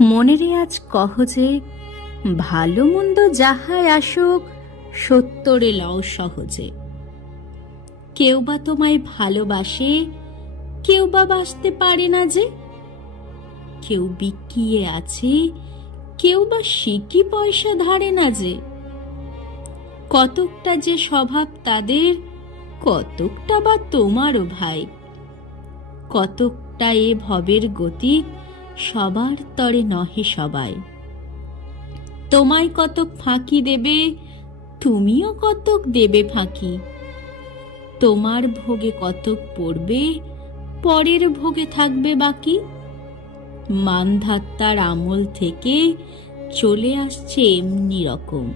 মনেরে আজ কহ যে, ভালো মন্দ যাহাই আসুক সত্তরে লও সহজে। কেউ বা তোমায় ভালোবাসে, কেউ বা বাসতে পারে না যে। কেউ বিকিয়ে আছে, কেউ বা সিকি পয়সা ধারে না যে। কতকটা যে স্বভাব তাদের, কতকটা বা তোমারও ভাই। কতকটা এ ভবের গতিক সবার তরে নহে সবাই। তোমায় কতক ফাঁকি দেবে, তুমিও কতক দেবে ফাঁকি। তোমার ভোগে কতক পড়বে, পরের ভোগে থাকবে বাকি। মানধাত্তার আমল থেকে চলে আসছে এমনি রকম।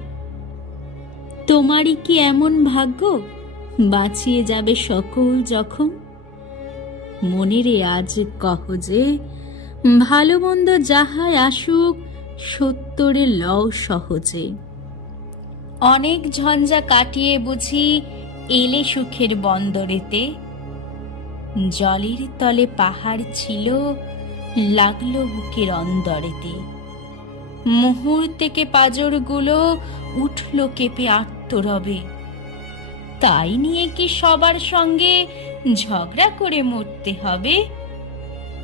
তোমারই কি এমন ভাগ্য? বাঁচিয়ে যাবে সকল জখম। মনেরে আজ কহ যে ভালো মন্দ যাহাই আসুক সত্তরে লও সহজে। অনেক ঝঞ্ঝা কাটিয়ে বুঝি এলে সুখের বন্দরেতে। জলের তলে পাহাড় ছিল, লাগল বুকের অন্দরেতে। মুহূর্তেকে পাজরগুলো উঠল কেঁপে আত্মরবে। তাই নিয়ে কি সবার সঙ্গে ঝগড়া করে মরতে হবে?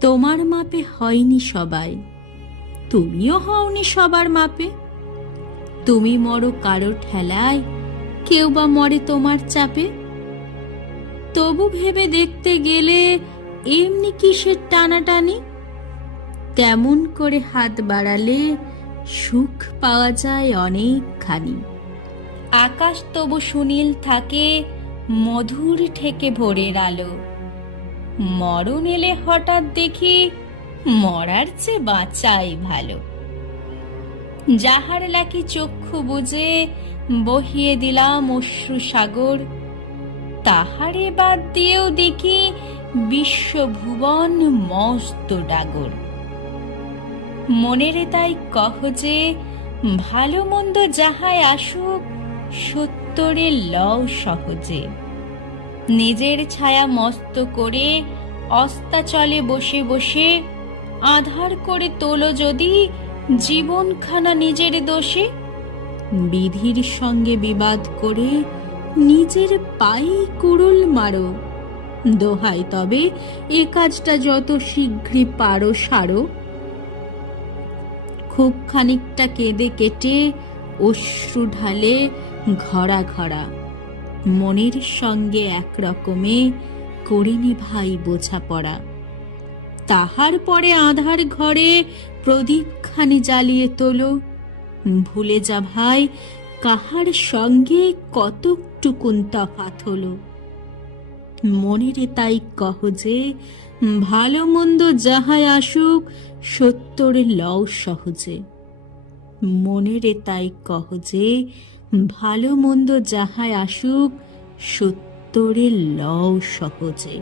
তোমার মাপে হয়নি সবাই। তুমিও হওনি সবার মাপে। তুমি মরো কারও ঠেলায়, কেউ বা মরে তোমার চাপে। তবু ভেবে দেখতে গেলে এমনি কিসের টানাটানি? তেমন করে হাত বাড়ালে সুখ পাওয়া যায় অনেকখানি। আকাশ তবু সুনীল থাকে, মধুর ঠেকে ভোরের আলো। মরণ এলে হঠাৎ দেখি মরার চেয়ে বাঁচাই ভালো। যাহার লাকি চক্ষু বুঝে বহিয়ে দিলাম অশ্রু সাগর, তাহারে বাদ দিয়েও দেখি বিশ্বভুবন মস্ত ডাগর। মনের তাই কহ যে, ভালো মন্দ যাহাই আসুক সত্তরে লও সহজে। নিজের ছায়া মস্ত করে অস্তাচলে বসে বসে আধার করে তোলো যদি জীবনখানা নিজের দোষে। বিধির সঙ্গে বিবাদ করে নিজের পাই কুড়ুল মারো। দোহাই তবে এ কাজটা যত শীঘ্রই পারো সারো। খুব খানিকটা কেঁদে কেটে অশ্রু ঢালে ঘরা ঘরা মনের সঙ্গে এক রকমে করিনি ভাই বোঝাপড়া। তাহার পরে আধার ঘরে প্রদীপখানি জ্বালিয়ে তোলো। ভুলে যা ভাই, কাহার সঙ্গে কতকটুকুন তফাত হলো। মনেরে তাই কহ যে, ভালো মন্দ যাহাই আসুক সত্তরে লও সহজে। মনেরে তাই কহ যে ভালো মন্দ যাহাই আসুক সত্তরের লও সহজে।